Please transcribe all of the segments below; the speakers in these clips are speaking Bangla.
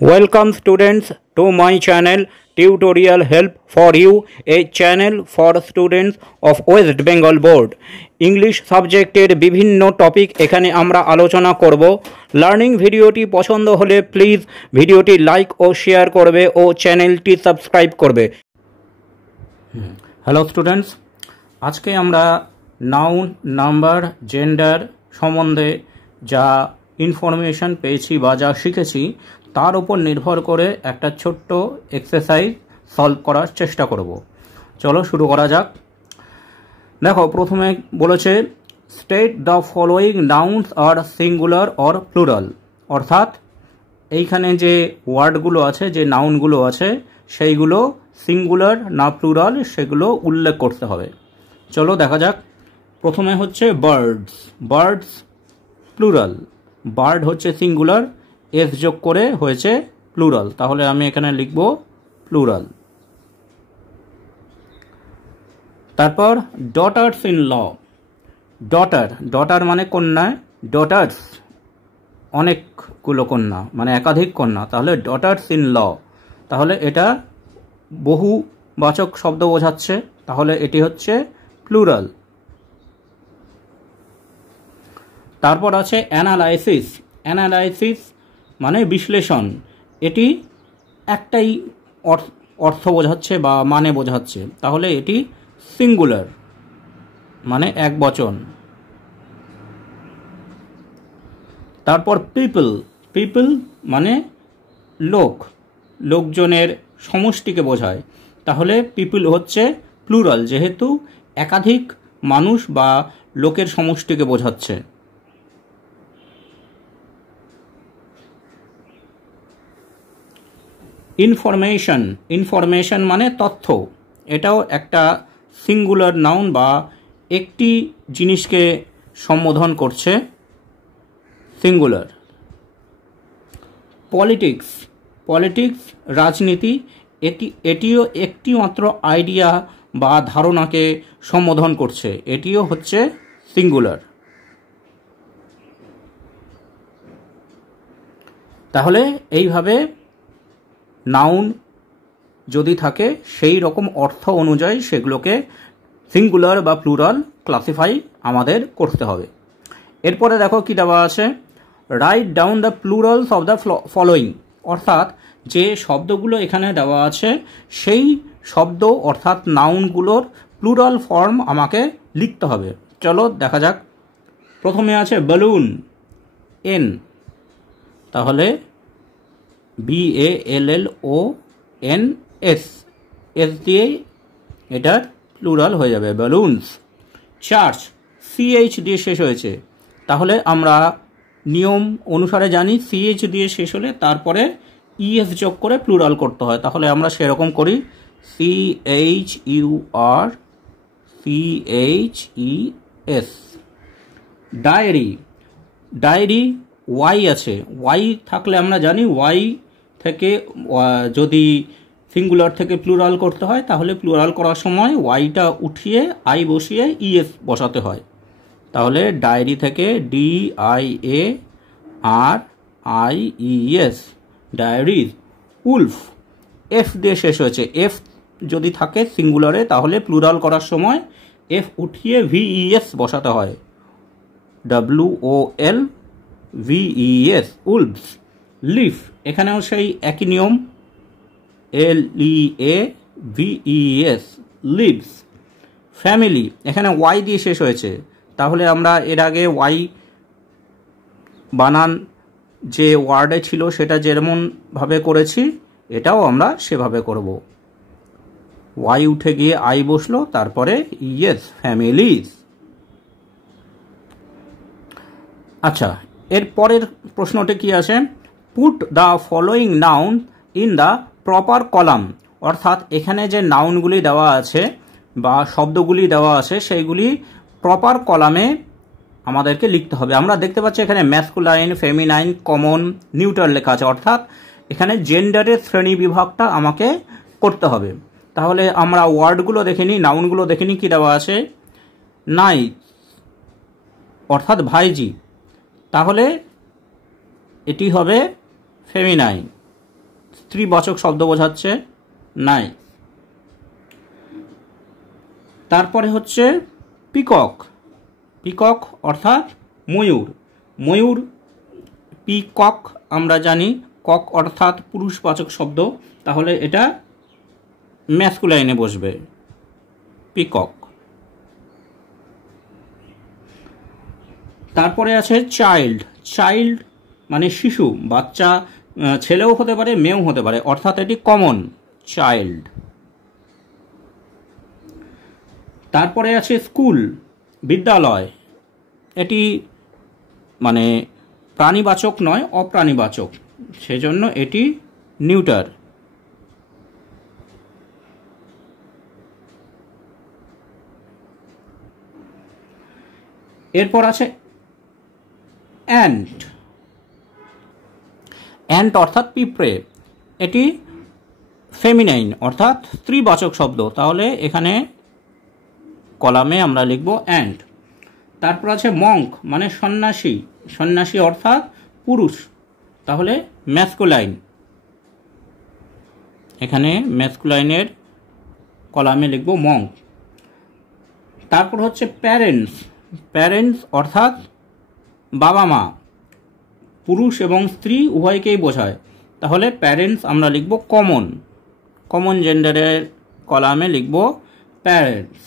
Welcome students to my channel Tutorial Help for You, a channel for students of West Bengal Board. English সাবজেক্টের বিভিন্ন টপিক এখানে আমরা আলোচনা করব। লার্নিং ভিডিওটি পছন্দ হলে প্লিজ ভিডিওটি লাইক ও শেয়ার করবে ও চ্যানেলটি সাবস্ক্রাইব করবে। হ্যালো স্টুডেন্টস, আজকে আমরা নাউন, নাম্বার, জেন্ডার সম্বন্ধে যা ইনফরমেশন পেয়েছি বা যা শিখেছি তার উপর নির্ভর করে একটা ছোট্ট এক্সারসাইজ সলভ করার চেষ্টা করব। চলো শুরু করা যাক। দেখো, প্রথমে বলেছে state the following nouns are singular or plural, অর্থাৎ এইখানে যে ওয়ার্ডগুলো আছে, যে নাউনগুলো আছে, সেইগুলো সিঙ্গুলার না প্লুরাল সেগুলো উল্লেখ করতে হবে। চলো দেখা যাক। প্রথমে হচ্ছে বার্ডস। বার্ডস প্লুরাল, বার্ড হচ্ছে সিঙ্গুলার, এস যোগ করে হয়েছে প্লুরাল, তাহলে আমি এখানে লিখব প্লুরাল। তারপর daughters in law. Daughter, daughter মানে কন্যা, ডটার্স অনেকগুলো কন্যা মানে একাধিক কন্যা, তাহলে ডটার্স ইন ল, তাহলে এটা বহুবাচক শব্দ বোঝাচ্ছে, তাহলে এটি হচ্ছে প্লুরাল। তারপর আছে অ্যানালাইসিস। অ্যানালাইসিস মানে বিশ্লেষণ, এটি একটাই অর্থ বোঝাচ্ছে বা মানে বোঝাচ্ছে, তাহলে এটি সিঙ্গুলার মানে এক বচন। তারপর পিপল। পিপল মানে লোক, লোকজনের সমষ্টিকে বোঝায়, তাহলে পিপল হচ্ছে প্লুরাল, যেহেতু একাধিক মানুষ বা লোকের সমষ্টিকে বোঝাচ্ছে। ইনফরমেশন। ইনফরমেশন মানে তথ্য, এটাও একটা সিঙ্গুলার নাউন বা একটি জিনিসকে সম্বোধন করছে, সিঙ্গুলার। পলিটিক্স। পলিটিক্স রাজনীতি, এটিও একটি মাত্র আইডিয়া বা ধারণাকে সম্বোধন করছে, এটিও হচ্ছে সিঙ্গুলার। তাহলে এইভাবে নাউন যদি থাকে সেই রকম অর্থ অনুযায়ী সেগুলোকে সিঙ্গুলার বা প্লুরাল ক্লাসিফাই আমাদের করতে হবে। এরপরে দেখো কি দেওয়া আছে, write down the plurals of the following, অর্থাৎ যে শব্দগুলো এখানে দেওয়া আছে সেই শব্দ অর্থাৎ নাউনগুলোর প্লুরাল ফর্ম আমাকে লিখতে হবে। চলো দেখা যাক। প্রথমে আছে বেলুন, এন, তাহলে BALLONS, এস দিয়ে এটার প্লুরাল হয়ে যাবে বেলুনস। চার্চ, CH দিয়ে শেষ হয়েছে, তাহলে আমরা নিয়ম অনুসারে জানি CH দিয়ে শেষ হলে তারপরে ES যোগ করে প্লুরাল করতে হয়, তাহলে আমরা সেরকম করি CHURCHES। ডায়েরি, ডায়েরি ওয়াই আছে, ওয়াই থাকলে আমরা জানি ওয়াই থেকে যদি সিঙ্গুলার থেকে প্লুরাল করতে হয় তাহলে প্লুরাল করার সময় ওয়াইটা উঠিয়ে আই বসিয়ে ইএস বসাতে হয়, তাহলে ডায়েরি থেকে DIARIES, ডায়েরিজ। উলফ, এফ দিয়ে শেষ হয়েছে, এফ যদি থাকে সিঙ্গুলারে তাহলে প্লুরাল করার সময় এফ উঠিয়ে VES বসাতে হয়, WOLVES, উলভস। লিফ, এখানেও সেই একই নিয়ম, LEAVES, লিভস। ফ্যামিলি, এখানে ওয়াই দিয়ে শেষ হয়েছে, তাহলে আমরা এর আগে ওয়াই বানান যে ওয়ার্ডে ছিল সেটা যেমনভাবে করেছি এটাও আমরা সেভাবে করব, ওয়াই উঠে গিয়ে আই বসলো, তারপরে ইয়েস, ফ্যামিলিজ। আচ্ছা, এর পরের প্রশ্নটি কি আছে, put the following noun in the proper column, অর্থাৎ এখানে যে নাউনগুলি দেওয়া আছে বা শব্দগুলি দেওয়া আছে সেইগুলি প্রপার কলামে আমাদেরকে লিখতে হবে। আমরা দেখতে পাচ্ছি এখানে ম্যাসকুলাইন, ফেমিনাইন, কমন, নিউট্রাল লেখা আছে, অর্থাৎ এখানে জেন্ডারের শ্রেণী বিভাগটা আমাকে করতে হবে। তাহলে আমরা ওয়ার্ডগুলো দেখে নিই, নাউনগুলো দেখে নিই কি দেওয়া আছে। নাই অর্থাৎ ভাইজি, তাহলে এটি হবে ফেমিনাইন। স্ত্রীবাচক শব্দ বোঝাচ্ছে নাইস। তারপরে হচ্ছে পিকক। পিকক অর্থাৎ ময়ূর। ময়ূর, পিকক আমরা জানি, কক অর্থাৎ পুরুষবাচক শব্দ, তাহলে এটা ম্যাসকুলাইনে বসবে, পিকক। তারপরে আছে চাইল্ড। চাইল্ড মানে শিশু, বাচ্চা, ছেলেও হতে পারে মেয়েও হতে পারে, অর্থাৎ এটি কমন, চাইল্ড। তারপরে আছে স্কুল, বিদ্যালয়। এটি মানে প্রাণীবাচক নয়, অপ্রাণীবাচক, সেজন্য এটি নিউটার। এরপর আছে অ্যান্ট। অ্যান্ট অর্থাৎ পিঁপড়ে, এটি ফেমিনাইন অর্থাৎ স্ত্রীবাচক শব্দ, তাহলে এখানে কলামে আমরা লিখব অ্যান্ট। তারপর আছে মঙ্ক মানে সন্ন্যাসী। সন্ন্যাসী অর্থাৎ পুরুষ, তাহলে ম্যাসকুলাইন, এখানে ম্যাসকুলাইনের কলামে লিখব মঙ্ক। তারপর হচ্ছে প্যারেন্টস। প্যারেন্টস অর্থাৎ বাবা মা, পুরুষ এবং স্ত্রী উভয়কেই বোঝায়, তাহলে প্যারেন্টস আমরা লিখব কমন, কমন জেন্ডারের কলামে লিখব প্যারেন্টস।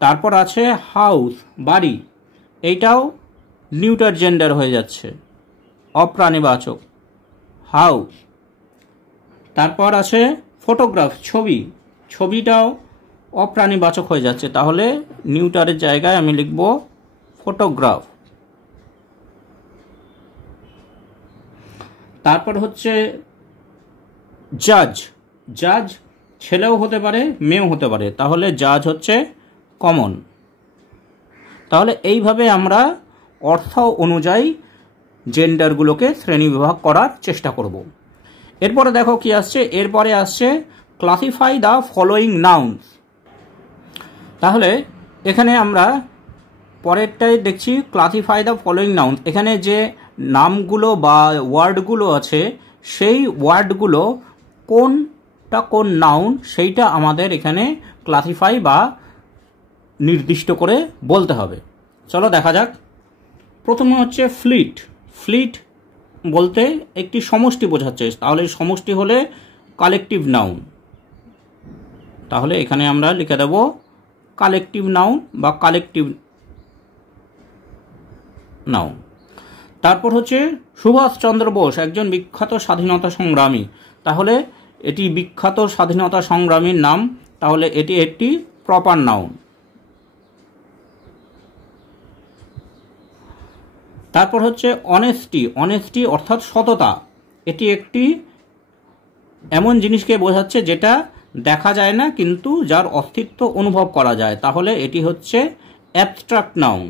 তারপর আছে হাউস, বাড়ি, এইটাও নিউটার জেন্ডার হয়ে যাচ্ছে, অপ্রাণীবাচক, হাউস। তারপর আছে ফটোগ্রাফ, ছবি, ছবিটাও অপ্রাণীবাচক হয়ে যাচ্ছে, তাহলে নিউটারের জায়গায় আমি লিখব ফটোগ্রাফ। তারপর হচ্ছে জাজ। জাজ ছেলেও হতে পারে মেয়েও হতে পারে, তাহলে জাজ হচ্ছে কমন। তাহলে এইভাবে আমরা অর্থ অনুযায়ী জেন্ডারগুলোকে শ্রেণীবিভাগ করার চেষ্টা করব। এরপরে দেখো কি আসছে, এরপরে আসছে ক্লাসিফাই দ্য ফলোয়িং নাউন্স। তাহলে এখানে আমরা পরেরটাই দেখছি ক্লাসিফাই দ্য ফলোয়িং নাউন্স। এখানে যে নামগুলো বা ওয়ার্ডগুলো আছে সেই ওয়ার্ডগুলো কোনটা কোন নাউন সেইটা আমাদের এখানে ক্লাসিফাই বা নির্দিষ্ট করে বলতে হবে। চলো দেখা যাক। প্রথমে হচ্ছে ফ্লিট। ফ্লিট বলতে একটি সমষ্টি বোঝাচ্ছে, তাহলে সমষ্টি হলে কালেকটিভ নাউন, তাহলে এখানে আমরা লিখে দেব কালেকটিভ নাউন বা কালেকটিভ নাউন। তারপর হচ্ছে সুভাষচন্দ্র বোস একজন বিখ্যাত স্বাধীনতা সংগ্রামী, তাহলে এটি বিখ্যাত স্বাধীনতা সংগ্রামীর নাম, তাহলে এটি একটি প্রপার নাউন। তারপর হচ্ছে অনেস্টি। অনেস্টি অর্থাৎ সততা, এটি একটি এমন জিনিসকে বোঝাচ্ছে যেটা দেখা যায় না কিন্তু যার অস্তিত্ব অনুভব করা যায়, তাহলে এটি হচ্ছে অ্যাবস্ট্রাক্ট নাউন।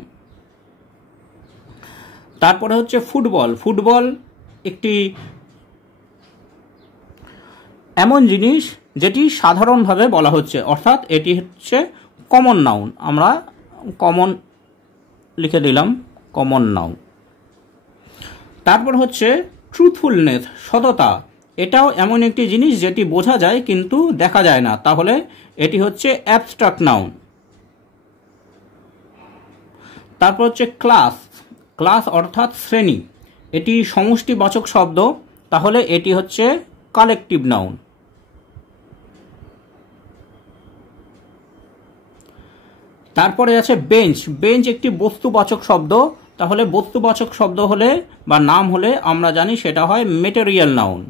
তারপরে হচ্ছে ফুটবল। ফুটবল একটি এমন জিনিস যেটি সাধারণভাবে বলা হচ্ছে, অর্থাৎ এটি হচ্ছে কমন নাউন, আমরা কমন লিখে দিলাম, কমন নাউন। তারপর হচ্ছে ট্রুথফুলনেস, সততা, এটাও এমন একটি জিনিস যেটি বোঝা যায় কিন্তু দেখা যায় না, তাহলে এটি হচ্ছে অ্যাবস্ট্রাক্ট নাউন। তারপর হচ্ছে ক্লাস। ক্লাস অর্থাৎ শ্রেণী, এটি সমষ্টিবাচক শব্দ, তাহলে এটি হচ্ছে কালেকটিভ নাউন। তারপরে আছে বেঞ্চ। বেঞ্চ একটি বস্তুবাচক শব্দ, তাহলে বস্তুবাচক শব্দ হলে বা নাম হলে আমরা জানি সেটা হয় ম্যাটেরিয়াল নাউন।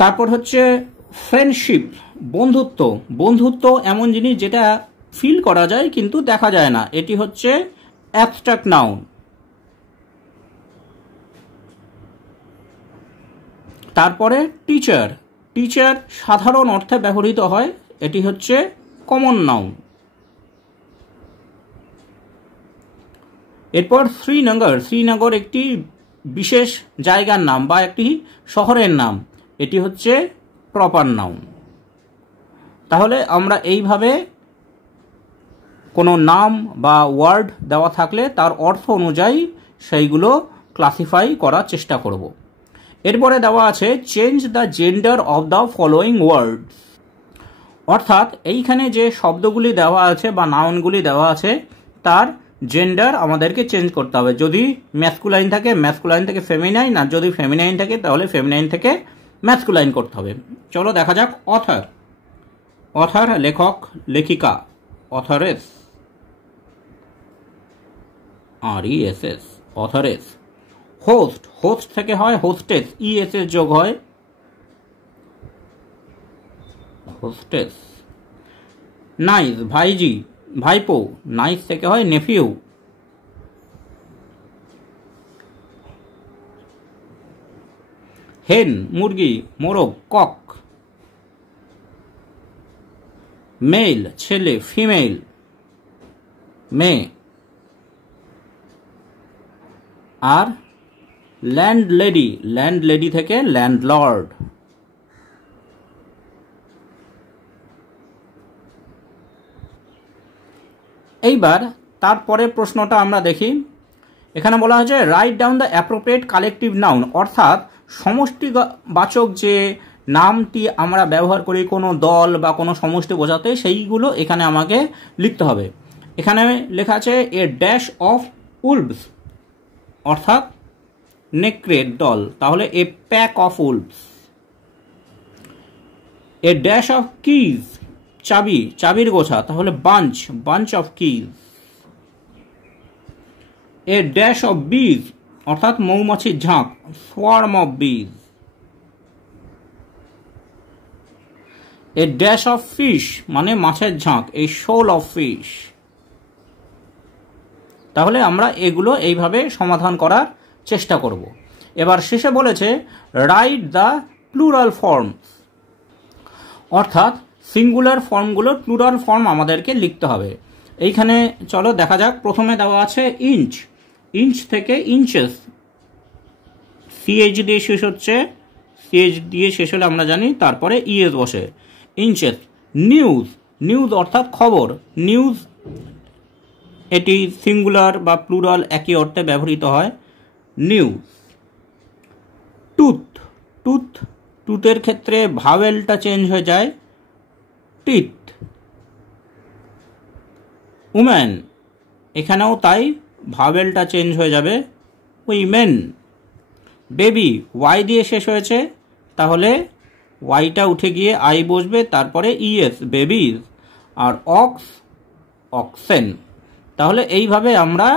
তারপর হচ্ছে ফ্রেন্ডশিপ, বন্ধুত্ব। বন্ধুত্ব এমন জিনিস যেটা ফিল করা যায় কিন্তু দেখা যায় না, এটি হচ্ছে অ্যাবস্ট্রাক্ট নাউন। তারপরে টিচার। টিচার সাধারণ অর্থে ব্যবহৃত হয়, এটি হচ্ছে কমন নাউন। এরপর শ্রীনগর। শ্রীনগর একটি বিশেষ জায়গার নাম বা একটি শহরের নাম, এটি হচ্ছে প্রপার নাউন। তাহলে আমরা এইভাবে কোনো নাম বা ওয়ার্ড দেওয়া থাকলে তার অর্থ অনুযায়ী সেইগুলো ক্লাসিফাই করার চেষ্টা করব। এরপরে দেওয়া আছে change the gender of the following word, অর্থাৎ এইখানে যে শব্দগুলি দেওয়া আছে বা নাউনগুলি দেওয়া আছে তার জেন্ডার আমাদেরকে চেঞ্জ করতে হবে। যদি ম্যাসকুলাইন থাকে ম্যাসকুলাইন থেকে ফেমিনাইন, আর যদি ফেমিনাইন থাকে তাহলে ফেমিনাইন থেকে ম্যাসকুলাইন করতে হবে। চলো দেখা যাক। অথর, অথর লেখক লেখিকা, অথরেস, RESS, অথরেস। হোস্ট, হোস্ট থেকে হয় হোস্টেস, ESS যোগ হয় হোস্টেস। নাইস, ভাইজি, ভাইপো, নাইস থেকে হয় নেফিউ। হেন, মুরগি, মোরগ, কক। মেল, ছেলে, ফিমেল, মেয়ে। আর ল্যান্ডলেডি, ল্যান্ডলেডি থেকে ল্যান্ডলর্ড। এইবার তারপরে প্রশ্নটা আমরা দেখি। এখানে বলা হয়েছে write down the appropriate collective noun, অর্থাৎ সমষ্টিবাচক যে নামটি আমরা ব্যবহার করি কোনো দল বা কোনো সমষ্টি বোঝাতে, সেইগুলো এখানে আমাকে লিখতে হবে। এখানে লেখা আছে এ ড্যাশ অফ উলভস, অর্থাৎ নেকড়ের দল, তাহলে a pack of Wolves. A dash of keys, চাবি, চাবির গোছা, তাহলে bunch, bunch of keys. A dash of বিজ, অর্থাৎ মৌমাছির ঝাঁক, সোয়ার্ম অফ বিজ। এ ড্যাশ অফ ফিশ মানে মাছের ঝাঁক, এ শোল অফ ফিশ। তাহলে আমরা এগুলো এইভাবে সমাধান করার চেষ্টা করব। এবার শেষে বলেছে রাইট দ্য প্লুরাল ফর্ম, অর্থাৎ সিঙ্গুলার ফর্মগুলোর প্লুরাল ফর্ম আমাদেরকে লিখতে হবে। এইখানে চলো দেখা যাক। প্রথমে দেওয়া আছে ইঞ্চ, ইঞ্চ থেকে ইঞ্চেস, CH দিয়ে শেষ হচ্ছে, CH দিয়ে শেষ হলে আমরা জানি তারপরে ES বসে, ইঞ্চেস। নিউজ, নিউজ অর্থাৎ খবর, নিউজ এটি সিঙ্গুলার বা প্লুরাল একই অর্থে ব্যবহৃত হয়, নিউজ। টুথ, টুথ, টুথের ক্ষেত্রে ভাওয়েলটা চেঞ্জ হয়ে যায়, টিথ। উম্যান, এখানেও তাই ভাওয়েলটা চেঞ্জ হয়ে যাবে, উইমেন। বেবি, ওয়াই দিয়ে শেষ হয়েছে, তাহলে ওয়াইটা উঠে গিয়ে আই বসবে, তারপরে ES, বেবিজ। আর অক্স, অক্সেন। তাহলে এইভাবে আমরা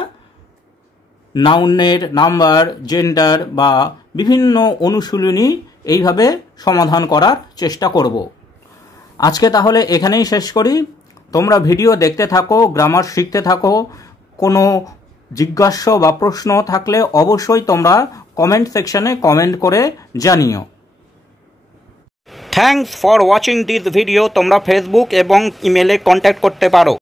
নাউনের নাম্বার, জেন্ডার বা বিভিন্ন অনুশীলনী এইভাবে সমাধান করার চেষ্টা করব। আজকে তাহলে এখানেই শেষ করি। তোমরা ভিডিও দেখতে থাকো, গ্রামার শিখতে থাকো। কোনো জিজ্ঞাস্য বা প্রশ্ন থাকলে অবশ্যই তোমরা কমেন্ট সেকশনে কমেন্ট করে জানিও। Thanks for watching this video. তোমরা ফেসবুক এবং ইমেলে কন্ট্যাক্ট করতে পারো।